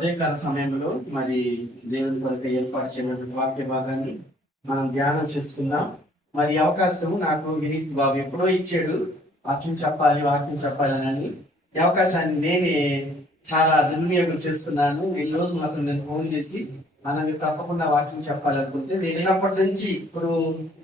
ఉదయకాల సమయంలో మరి దేవుని కొరకు ఏర్పాటు చేయబడిన వాక్య భాగాన్ని మనం ధ్యానం చేసుకుందాం. మరి అవకాశం నాకు వినీత్ బాబు ఎప్పుడో ఇచ్చాడు, వాక్యం చెప్పాలి అని. ఈ అవకాశాన్ని నేనే చాలా దుర్వినియోగం చేసుకున్నాను. ఈ రోజు మాత్రం నేను ఫోన్ చేసి మీరు తప్పకుండా వాక్యం చెప్పాలనుకుంటే, నేను చిన్నప్పటి నుంచి ఇప్పుడు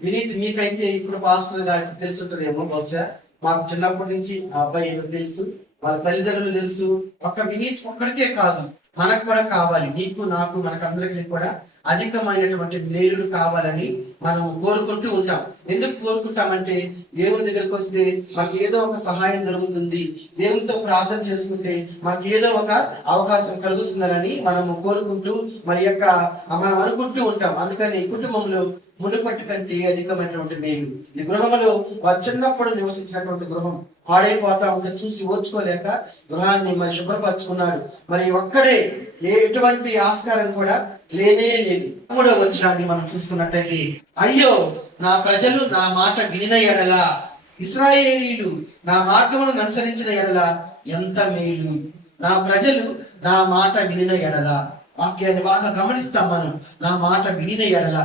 వినీత్ మీకైతే ఇప్పుడు పాస్టర్ గారికి తెలిసి ఉంటుందేమో, బహుశా మాకు చిన్నప్పటి నుంచి ఆ అబ్బాయి ఏదో తెలుసు, వాళ్ళ తల్లిదండ్రులు తెలుసు. ఒక్క వినీత్ ఒక్కడికే కాదు, మనకు కూడా కావాలి, నీకు నాకు మనకందరికీ కూడా అధికమైనటువంటి మేలులు కావాలని మనం కోరుకుంటూ ఉంటాం. ఎందుకు కోరుకుంటామంటే, దేవుని దగ్గరకు వస్తే మనకి ఏదో ఒక సహాయం దొరుకుతుంది, దేవునితో ప్రార్థన చేసుకుంటే మనకి ఏదో ఒక అవకాశం కలుగుతుందని మనము కోరుకుంటూ మనం అనుకుంటూ ఉంటాం. అందుకని కుటుంబంలో మునుపటి కంటే అధికమైనటువంటి మేలు. ఈ గృహంలో వారు చిన్నప్పుడు నివసించినటువంటి గృహం పాడైపోతా ఉంటే చూసి ఓర్చుకోలేక గృహాన్ని మరి శుభ్రపరచుకున్నాడు. మరి ఒక్కడే ఎటువంటి ఆస్కారం కూడా లేనే లేదు. 3వ వచనాన్ని మనం చూసుకున్నట్టయితే, అయ్యో నా ప్రజలు నా మాట వినిన ఎడల, ఇశ్రాయేలీయులు నా మార్గములను అనుసరించిన ఎడల ఎంత మేలు. నా ప్రజలు నా మాట వినిన ఎడల, వాక్యాన్ని బాగా గమనిస్తాం మనం. నా మాట వినిన ఎడల,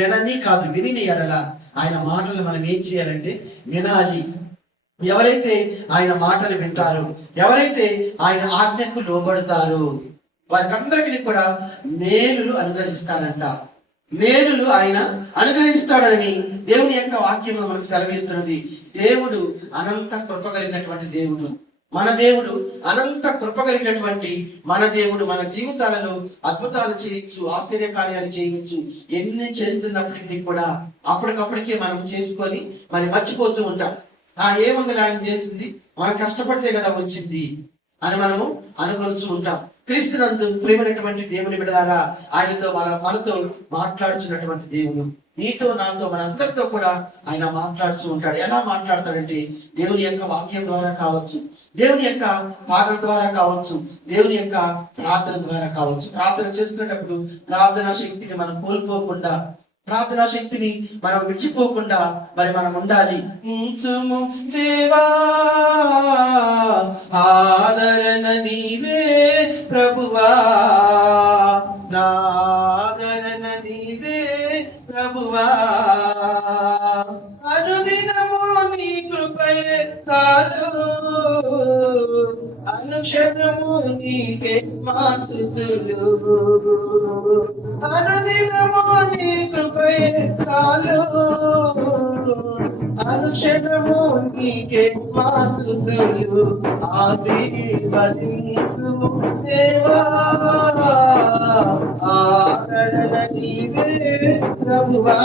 వినని కాదు వినిన ఎడల. ఆయన మాటలు మనం ఏం చేయాలంటే వినాలి. ఎవరైతే ఆయన మాటలు వింటారో, ఎవరైతే ఆయన ఆజ్ఞకు లోబడతారో, వారికందరికీ కూడా మేలులు అనుగ్రహిస్తాడంట. మేలులు ఆయన అనుగ్రహిస్తాడని దేవుని యొక్క వాక్యంలో మనకు సెలవిస్తున్నది. దేవుడు అనంత కృప కలిగినటువంటి దేవుడు. మన దేవుడు అనంత కృప కలిగినటువంటి మన దేవుడు మన జీవితాలలో అద్భుతాలు చేయొచ్చు, ఆశ్చర్య కార్యాలు చేయవచ్చు. ఎన్ని చేస్తున్నప్పటికీ కూడా అప్పటికప్పటికే మనం చేసుకొని మరి మర్చిపోతూ ఉంటాం. ఏముంది ఆయన చేసింది, మనం కష్టపడితే కదా వచ్చింది అని మనము అనుకొనుచూ ఉంటాం. క్రీస్తునందు ప్రియమైనటువంటి దేవుని బిడ్డలారా, ఆయనతో మనతో మాట్లాడుచున్నటువంటి దేవుడు నీతో నాతో మనందరితో కూడా ఆయన మాట్లాడుతూ ఉంటాడు. ఎలా మాట్లాడతాడంటే, దేవుని యొక్క వాక్యం ద్వారా కావచ్చు, దేవుని యొక్క పాటల ద్వారా కావచ్చు, దేవుని యొక్క ప్రార్థన ద్వారా కావచ్చు. ప్రార్థన చేసుకునేటప్పుడు ప్రార్థనా శక్తిని మనం కోల్పోకుండా, ప్రార్థనా శక్తిని మనం విడిచిపోకుండా మరి మనం ఉండాలి. దేవా ఆదరణ నీవే ప్రభువా, నాదరణ నీవే ప్రభువా, అనుదినము నీ కృపయే చాలు, అనుక్షణము నీకే మా స్తుతులు, అనుదినము నీ కృపయే చాలు, అనుక్షణము నీకే మా స్తుతులు. ఆశీర్వదించు దేవా, ఆదరణ నీవే ప్రభువా,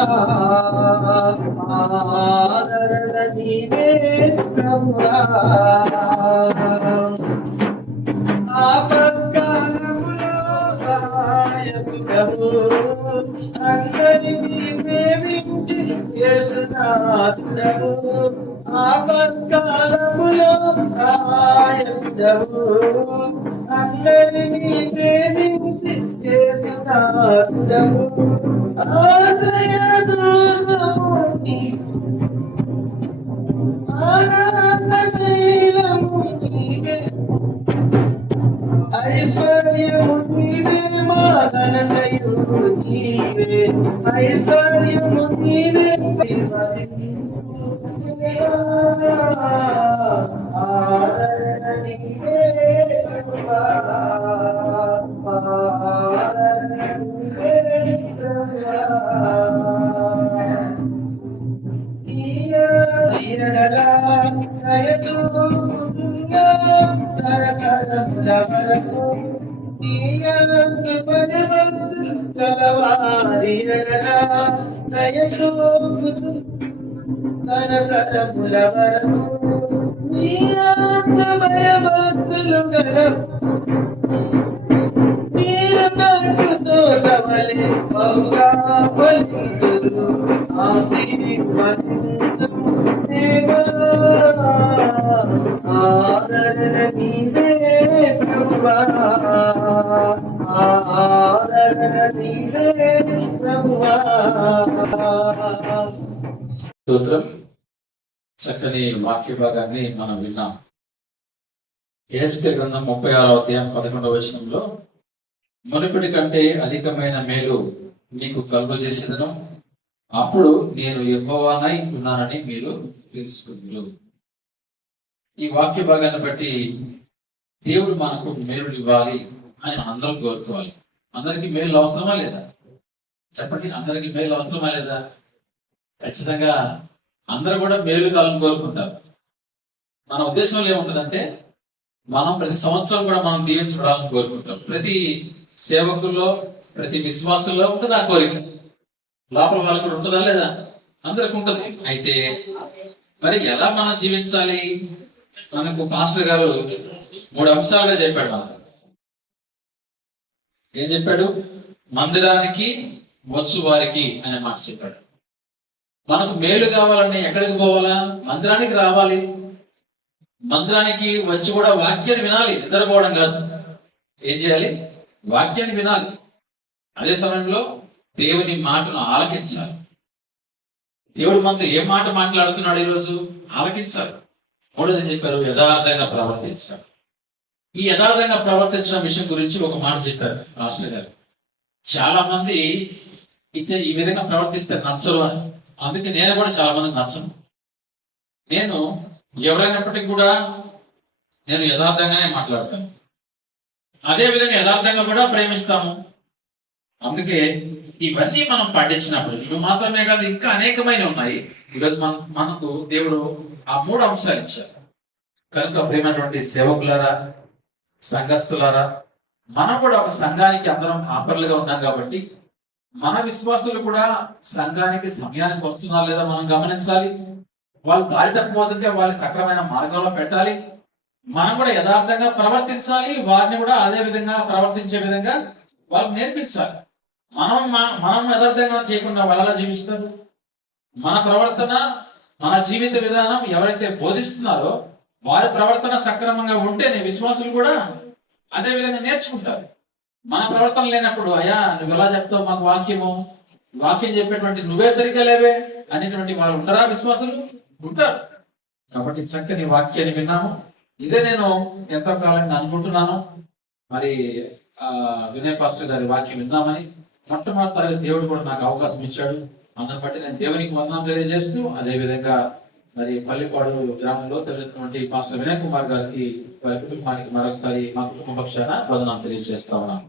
ఆదరణ నీవే ప్రభువా. ఆపత్కాలములో సహాయకుడవు, అందరినీ ప్రేమించి యేసునాథుడవు. ఆపత్కాలములో సహాయకుడవు, అందరినీ ప్రేమించి యేసునాథుడవు. ఆశ్రయదుర్గము ఆనందశైలము నీవే, ఐశ్వర్యము నీవే, మా ఘనతయు నీవే, ఐశ్వర్యము నీవే, ఆదరణ నీవే ప్రభువా, ఆదరణ నీవే ప్రభువా. స్తోత్రం. చక్కని వాక్య భాగాన్ని మనం విన్నాం. యెహెజ్కేలు గ్రంథం 36వ అధ్యాయం 11వ వచనంలో మునుపటి కంటే అధికమైన మేలు మీకు కలుగు చేసేదను, అప్పుడు నేను యెహోవానై ఉన్నానని మీరు తెలుసుకుంటారు. ఈ వాక్య భాగాన్ని బట్టి దేవుడు మనకు మేలు ఇవ్వాలి అని అందరం కోరుకోవాలి. అందరికీ మేలు అవసరమా లేదా? చెప్పండి, అందరికీ మేలు అవసరమా లేదా? ఖచ్చితంగా అందరూ కూడా మేలు కాలం కోరుకుంటారు. మన ఉద్దేశంలో ఏముంటుందంటే, మనం ప్రతి సంవత్సరం కూడా మనం దీవించబడాలని కోరుకుంటాం. ప్రతి సేవకుల్లో, ప్రతి విశ్వాసంలో ఉంటుంది ఆ కోరిక. లోపల వాళ్ళకు కూడా ఉంటుందా లేదా? అందరికి ఉంటుంది. అయితే మరి ఎలా మనం జీవించాలి? మనకు పాస్టర్ గారు 3 అంశాలుగా చెప్పాడు. మనకు ఏం చెప్పాడు? మందిరానికి వచ్చు వారికి అనే మాట చెప్పాడు. మనకు మేలు కావాలని ఎక్కడికి పోవాలా? మందిరానికి రావాలి. మందిరానికి వచ్చి కూడా వాక్యాన్ని వినాలి, నిద్రపోవడం కాదు. ఏం చేయాలి? వాక్యాన్ని వినాలి. అదే సమయంలో దేవుని మాటను ఆలకించాలి. దేవుడు మనతో ఏ మాట మాట్లాడుతున్నాడు ఈరోజు? ఆలకించాలి. మూడోది చెప్పారు, యథార్థంగా ప్రవర్తించాలి. ఈ యథార్థంగా ప్రవర్తించిన విషయం గురించి ఒక మాట చెప్పారు మాస్టర్ గారు. చాలా మంది ఈ విధంగా ప్రవర్తిస్తే నచ్చరు అని. అందుకే నేను కూడా చాలా మందికి నచ్చను. నేను ఎవరైనప్పటికీ కూడా నేను యథార్థంగానే మాట్లాడతాను. అదే విధంగా యథార్థంగా కూడా ప్రేమిస్తాము. అందుకే ఇవన్నీ మనం పాటించినప్పుడు, ఇవి మాత్రమే కాదు, ఇంకా అనేకమైన ఉన్నాయి. ఈరోజు మనకు దేవుడు ఆ 3 అంశాలు ఇచ్చారు. కనుక ప్రేమైనటువంటి సేవకులారా, సంఘస్థులారా, మనం కూడా ఒక సంఘానికి అందరం కాపర్లుగా ఉన్నాం కాబట్టి మన విశ్వాసులు కూడా సంఘానికి సమయానికి వస్తున్నారు లేదా మనం గమనించాలి. వాళ్ళు దారి తప్పిపోతుంటే వాళ్ళని సక్రమైన మార్గంలో పెట్టాలి. మనం కూడా యథార్థంగా ప్రవర్తించాలి. వారిని కూడా అదే విధంగా ప్రవర్తించే విధంగా వాళ్ళకి నేర్పించాలి. మనం యథార్థంగా చేయకుండా వాళ్ళు ఎలా జీవిస్తారు? మన ప్రవర్తన, మన జీవిత విధానం ఎవరైతే బోధిస్తున్నారో వారి ప్రవర్తన సక్రమంగా ఉంటేనే విశ్వాసులు కూడా అదే విధంగా నేర్చుకుంటారు. మన ప్రవర్తన లేనప్పుడు, అయ్యా నువ్వు ఎలా చెప్తావు మాకు వాక్యం చెప్పేటువంటి నువ్వే సరిగ్గా లేవే అనేటువంటి వాళ్ళు ఉంటారా? విశ్వాసులు ఉంటారు. కాబట్టి చక్కని వాక్యాన్ని విన్నాము. ఇదే నేను ఎంతో కాలంగా అనుకుంటున్నాను. మరి వినయ్ పాస్టర్ గారి వాక్యం విందామని మొట్టమొదటి దేవుడు కూడా నాకు అవకాశం ఇచ్చాడు. అందుని బట్టి నేను దేవునికి వందనం తెలియజేస్తూ, అదే విధంగా మరి పల్లిపాడు గ్రామంలో తెలిసినటువంటి పాస్టర్ వినయ్ కుమార్ గారికి, వారి కుటుంబానికి మరొకసారి మా కుటుంబ పక్షాన వందనం తెలియజేస్తా ఉన్నాను.